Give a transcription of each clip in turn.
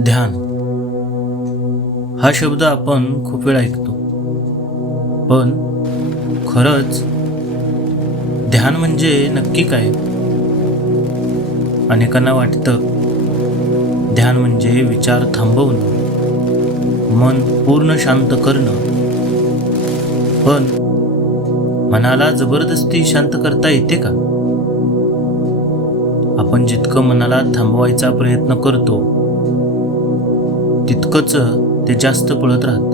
ध्यान हा शब्द आपण खूप वेळा ऐकतो, पण खरंच ध्यान म्हणजे नक्की काय? अनेकांना वाटतं ध्यान म्हणजे विचार थांबवणं, मन पूर्ण शांत करणं. पण मनाला जबरदस्ती शांत करता येते का? आपण जितकं मनाला थांबवायचा प्रयत्न करतो, तितकंच ते जास्त पळत राहतं.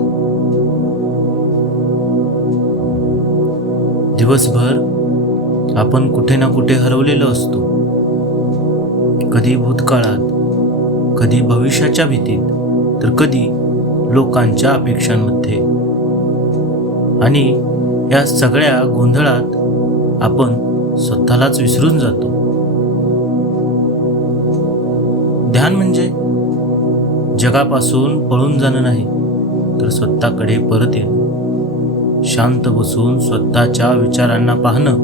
दिवसभर आपण कुठे ना कुठे हरवलेलो असतो. कधी भूतकाळात, कधी भविष्याच्या भीतीत, तर कधी लोकांच्या अपेक्षांमध्ये. आणि या सगळ्या गोंधळात आपण स्वतःलाच विसरून जातो. ध्यान म्हणजे जगापासून पळून जाणं नाही, तर स्वतःकडे परत येणं. शांत बसून स्वतःच्या विचारांना पाहणं,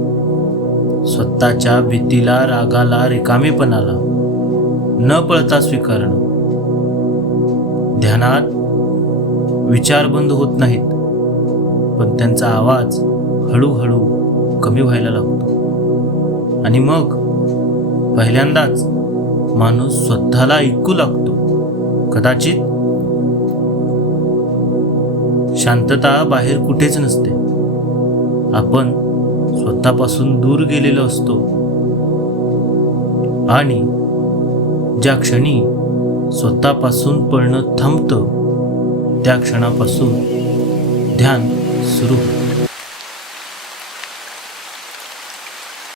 स्वतःच्या भीतीला, रागाला, रिकामेपणाला न पळता स्वीकारणं. ध्यानात विचार बंद होत नाहीत, पण त्यांचा आवाज हळूहळू कमी व्हायला लागतो. आणि मग पहिल्यांदाच माणूस स्वतःला ऐकू लागतो. कदाचित शांतता बाहेर कुठेच नसते. आपण स्वतःपासून दूर गेलेलो असतो. आणि ज्या क्षणी स्वतःपासून पळणं थांबतं, त्या क्षणापासून ध्यान सुरू होतं.